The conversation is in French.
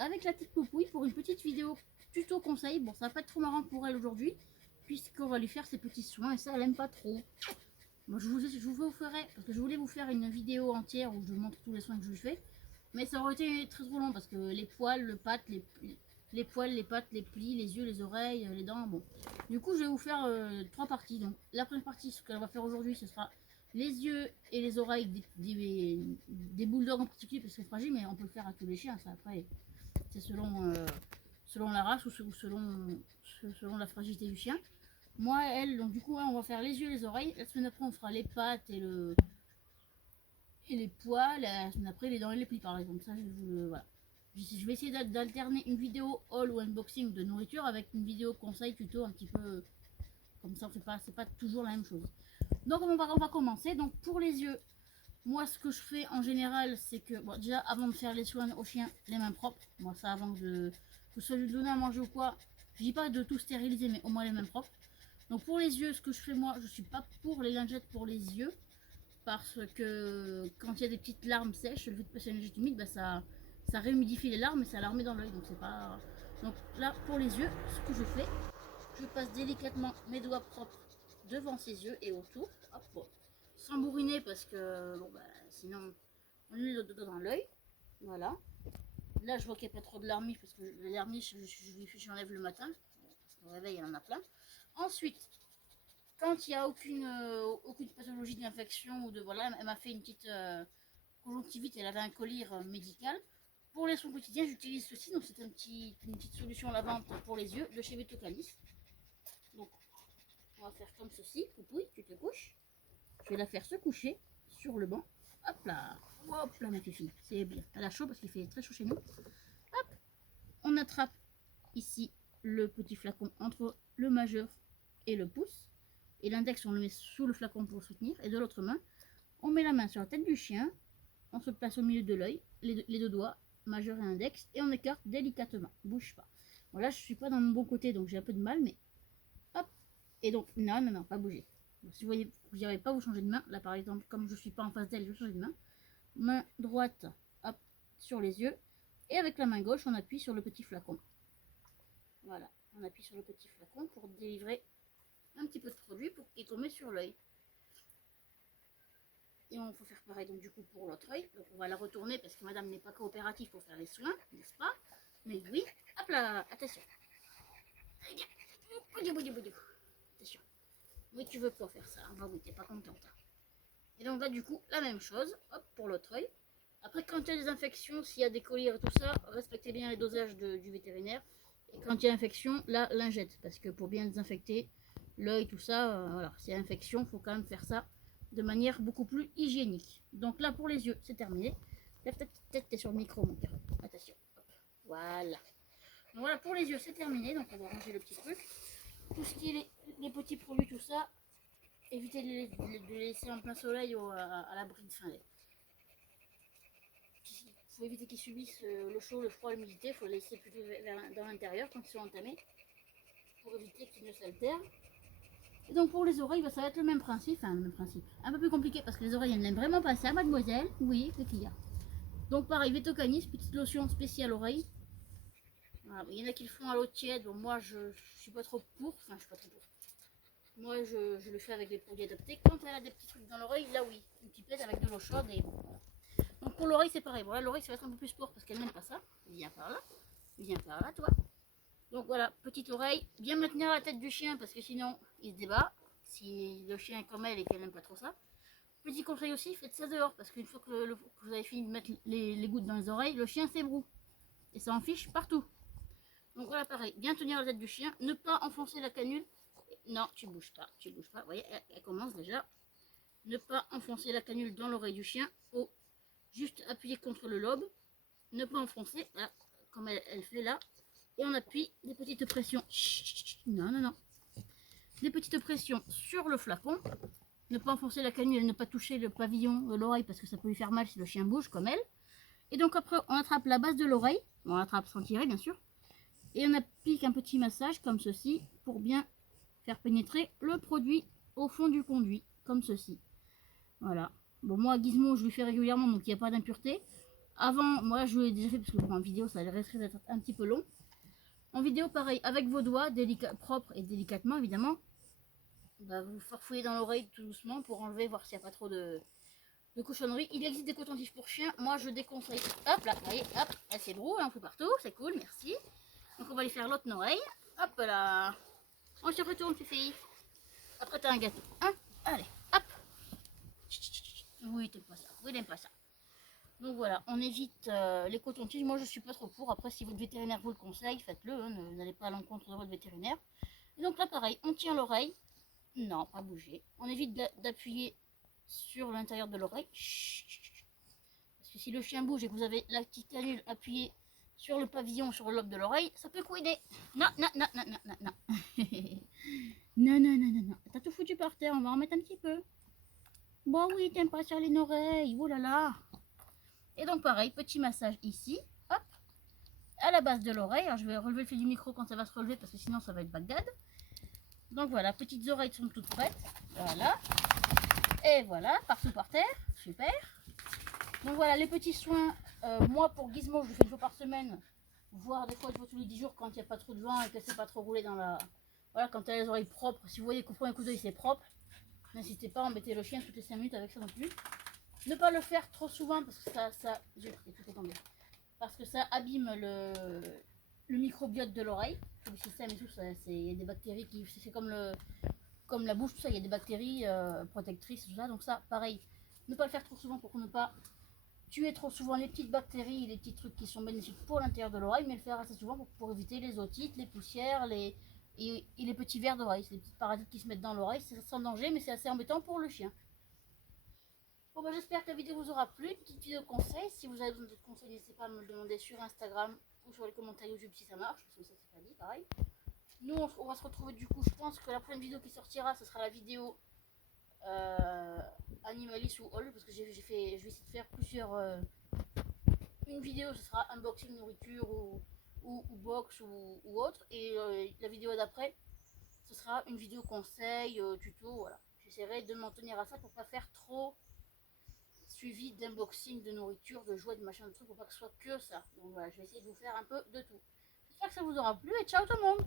avec la petite Poupouille pour une petite vidéo tuto conseil. Bon, ça va pas être trop marrant pour elle aujourd'hui, puisqu'on va lui faire ses petits soins et ça, elle aime pas trop. Moi, je vous ferai, parce que je voulais vous faire une vidéo entière où je vous montre tous les soins que je lui fais, mais ça aurait été très trop long parce que les poils, le pâte, les poils, les pattes, les plis, les yeux, les oreilles, les dents, bon. Du coup, je vais vous faire 3 parties. Donc, la première partie, ce qu'elle va faire aujourd'hui, ce sera les yeux et les oreilles des bulldogs en particulier, parce que c'est fragile, mais on peut le faire à tous les chiens. Ça, après, c'est selon la race ou selon la fragilité du chien. Moi, elle, donc du coup, on va faire les yeux et les oreilles. La semaine après, on fera les pattes et les poils. La semaine après, les dents et les plis, par exemple. Ça, voilà. Je vais essayer d'alterner une vidéo haul ou unboxing de nourriture avec une vidéo conseil tuto un petit peu comme ça. C'est pas toujours la même chose. Donc on va commencer. Donc pour les yeux, moi ce que je fais en général, c'est que bon, déjà avant de faire les soins au chien, les mains propres. Moi ça avant que ce soit lui donner à manger ou quoi. Je dis pas de tout stériliser, mais au moins les mains propres. Donc pour les yeux, ce que je fais moi, je suis pas pour les lingettes pour les yeux parce que quand il y a des petites larmes sèches, le fait de passer une lingette humide, bah, ça réhumidifie les larmes et ça la remet dans l'œil. Donc c'est pas. Donc là pour les yeux, ce que je fais, je passe délicatement mes doigts propres devant ses yeux et autour. Hop, bon. Sans bourriner parce que bon bah sinon on est le doigt dans l'œil. Voilà. Là je vois qu'il n'y a pas trop de larmiches parce que les larmiches j'enlève le matin. Parce qu'au réveil il y en a plein. Ensuite, quand il n'y a aucune pathologie d'infection ou de voilà, elle m'a fait une petite conjonctivite, elle avait un collier médical. Pour les soins quotidiens, j'utilise ceci, donc c'est une petite solution lavante pour les yeux de chez Vetocalis. Donc on va faire comme ceci, Poupouille, tu te couches. Je vais la faire se coucher sur le banc. Hop là, ma fille, c'est bien. Elle a chaud parce qu'il fait très chaud chez nous. Hop, on attrape ici le petit flacon entre le majeur et le pouce. Et l'index, on le met sous le flacon pour soutenir. Et de l'autre main, on met la main sur la tête du chien. On se place au milieu de l'œil, les deux doigts, majeur et index. Et on écarte délicatement. Bouge pas. Bon, là, je suis pas dans mon bon côté, donc j'ai un peu de mal, mais hop. Et donc, non, pas bouger. Donc, si vous voyez, vous n'y arrivez pas, vous changez de main. Là, par exemple, comme je suis pas en face d'elle, je change de main. Main droite, hop, sur les yeux. Et avec la main gauche, on appuie sur le petit flacon. Voilà, on appuie sur le petit flacon pour délivrer un petit peu de produit pour qu'il tombe sur l'œil. Et on faut faire pareil donc du coup pour l'autre œil. Donc on va la retourner parce que madame n'est pas coopérative pour faire les soins, n'est-ce pas? Mais oui, hop là, attention. Attention. Oui, tu veux pas faire ça. Bah oui, t'es pas contente. Et donc là du coup, la même chose, hop, pour l'autre œil. Après, quand il y a des infections, s'il y a des colliers et tout ça, respectez bien les dosages du vétérinaire. Et quand il y a infection, là, lingette. Parce que pour bien désinfecter l'œil, tout ça, voilà, s'il y a infection, il faut quand même faire ça de manière beaucoup plus hygiénique. Donc là, pour les yeux, c'est terminé. Lève ta petite tête, t'es sur le micro, mon cœur. Attention. Hop. Voilà. Donc voilà, pour les yeux, c'est terminé. Donc on va ranger le petit truc. Tout ce qui est les petits produits, tout ça, évitez de les laisser en plein soleil à l'abri de fin. Il faut éviter qu'ils subissent le chaud, le froid, l'humidité. Il faut les laisser plutôt dans l'intérieur quand ils sont entamés pour éviter qu'ils ne s'altèrent. Et donc pour les oreilles, ça va être le même principe, enfin le même principe. Un peu plus compliqué parce que les oreilles elles n'aiment vraiment pas ça, mademoiselle. Oui, c'est qu'il y a. Donc pareil, Vetocanis, petite lotion spéciale oreille. Voilà, il y en a qui le font à l'eau tiède, bon, moi je suis pas trop pour, enfin je suis pas trop pour. Moi je le fais avec des produits adaptés. Quand elle a des petits trucs dans l'oreille, là oui, une pipette avec de l'eau chaude et bon, voilà. Donc pour l'oreille c'est pareil, voilà, l'oreille ça va être un peu plus sport parce qu'elle n'aime pas ça. Viens par là toi. Donc voilà, petite oreille, bien maintenir la tête du chien parce que sinon il se débat. Si le chien est comme elle et qu'elle n'aime pas trop ça. Petit conseil aussi, faites ça dehors parce qu'une fois que vous avez fini de mettre les gouttes dans les oreilles, le chien s'ébroue et ça en fiche partout. Donc voilà, pareil, bien tenir la tête du chien, ne pas enfoncer la canule. Non, tu bouges pas. Vous voyez, elle commence déjà. Ne pas enfoncer la canule dans l'oreille du chien, faut juste appuyer contre le lobe, ne pas enfoncer, là, comme elle fait là. Et on appuie des petites pressions. Non. Des petites pressions sur le flacon. Ne pas enfoncer la canule, ne pas toucher le pavillon de l'oreille parce que ça peut lui faire mal si le chien bouge comme elle. Et donc après, on attrape la base de l'oreille. On attrape sans tirer, bien sûr. Et on applique un petit massage comme ceci pour bien faire pénétrer le produit au fond du conduit, comme ceci. Voilà. Bon, moi, Gizmo, je lui fais régulièrement, donc il n'y a pas d'impureté. Avant, moi je l'ai déjà fait parce que pour en vidéo ça risque d'être un petit peu long. En vidéo pareil, avec vos doigts, propres et délicatement évidemment, bah, vous farfouillez dans l'oreille tout doucement pour enlever, voir s'il n'y a pas trop de cochonneries. Il existe des cotons-tiges pour chiens, moi je déconseille. Hop là, vous voyez, hop, là c'est beau, on fout partout, c'est cool, merci. Donc on va aller faire l'autre oreille, hop là, on se retourne fille. Après t'as un gâteau, hein, allez, hop. Oui, t'aimes pas ça, oui, t'aimes pas ça. Donc voilà, on évite les cotons-tiges. Moi, je suis pas trop pour. Après, si votre vétérinaire vous le conseille, faites-le. Hein, n'allez pas à l'encontre de votre vétérinaire. Et donc là, pareil, on tient l'oreille. Non, pas bouger. On évite d'appuyer sur l'intérieur de l'oreille. Parce que si le chien bouge et que vous avez la petite canule appuyée sur le pavillon, sur le lobe de l'oreille, ça peut couiner. Non, non, non, non, non, non, non. Non, non, non, non, non. T'as tout foutu par terre, on va en mettre un petit peu. Bon oui, t'aimes pas sur les oreilles. Oh là là. Et donc pareil, petit massage ici, hop, à la base de l'oreille. Alors je vais relever le fil du micro quand ça va se relever parce que sinon ça va être Bagdad. Donc voilà, petites oreilles sont toutes prêtes. Voilà. Et voilà, partout par terre. Super. Donc voilà, les petits soins. Moi pour Gizmo, je le fais 1 fois par semaine. Voire des fois tous les 10 jours quand il n'y a pas trop de vent et que c'est pas trop roulé dans la... Voilà, quand tu as les oreilles propres. Si vous voyez qu'au premier coup d'œil c'est propre, n'insistez pas à embêter le chien toutes les 5 minutes avec ça non plus. Ne pas le faire trop souvent parce que j'ai tout est tombé. Parce que ça abîme le microbiote de l'oreille, le système et tout. Il y a des bactéries qui, c'est comme la bouche, tout ça. Il y a des bactéries protectrices, tout ça. Donc ça, pareil, ne pas le faire trop souvent pour ne pas tuer trop souvent les petites bactéries, les petits trucs qui sont bénéfiques pour l'intérieur de l'oreille, mais le faire assez souvent pour éviter les otites, les poussières, et les petits vers d'oreille. C'est des petits parasites qui se mettent dans l'oreille. C'est sans danger, mais c'est assez embêtant pour le chien. Bon bah j'espère que la vidéo vous aura plu, une petite vidéo conseil. Si vous avez besoin de conseils, n'hésitez pas à me le demander sur Instagram ou sur les commentaires YouTube si ça marche, parce que ça c'est pas dit, pareil. Nous on va se retrouver du coup, je pense que la prochaine vidéo qui sortira, ce sera la vidéo Animalis ou All, parce que je vais essayer de faire plusieurs... une vidéo ce sera unboxing nourriture ou box ou autre, et la vidéo d'après, ce sera une vidéo conseil, tuto, voilà. J'essaierai de m'en tenir à ça pour pas faire trop suivi d'unboxing de nourriture, de jouets, de machin, de trucs, pour pas que ce soit que ça. Donc voilà, je vais essayer de vous faire un peu de tout. J'espère que ça vous aura plu et ciao tout le monde!